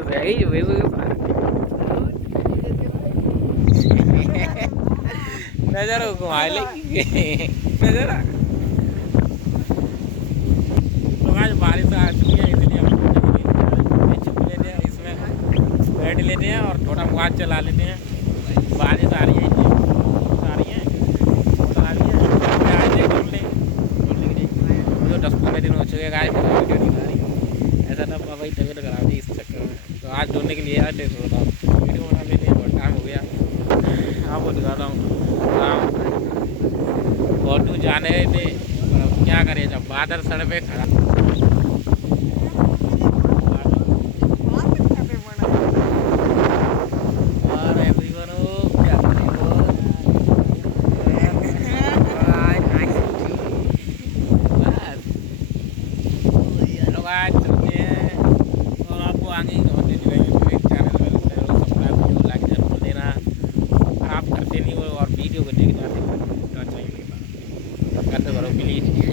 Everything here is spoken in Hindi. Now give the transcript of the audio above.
पास रह गई भैंसों के पास। नजर घुमा लेगी नजर। तो आज बारिश आ चुकी है इसलिए हम छुप लेते हैं, इसमें बैठ लेते हैं और थोड़ा मोबाइल चला लेते हैं। बारिश आ रही है, आ रही है, आ रही है। आज देख मुझे 10-15 दिन हो चुके हैं गाइस, वीडियो नहीं बना रही। ऐसा था भाई तबीयत खराब थी इस चक्कर में, तो आज ढूंढने के लिए आज वीडियो बना लेते हैं। बहुत टाइम हो गया, आपको दिखाता हूँ। बहुत दूर जाने थे, क्या करें जब बादल सड़क पे खड़ा। और एवरीवन क्या करें लोग आज चलते हैं और आपको आगे ही खबर देते रहेंगे। चैनल में सब्सक्राइब वीडियो लाइक जरूर देना, आप करते नहीं हो और वीडियो को देखना चाहिए, करते करो प्लीज़।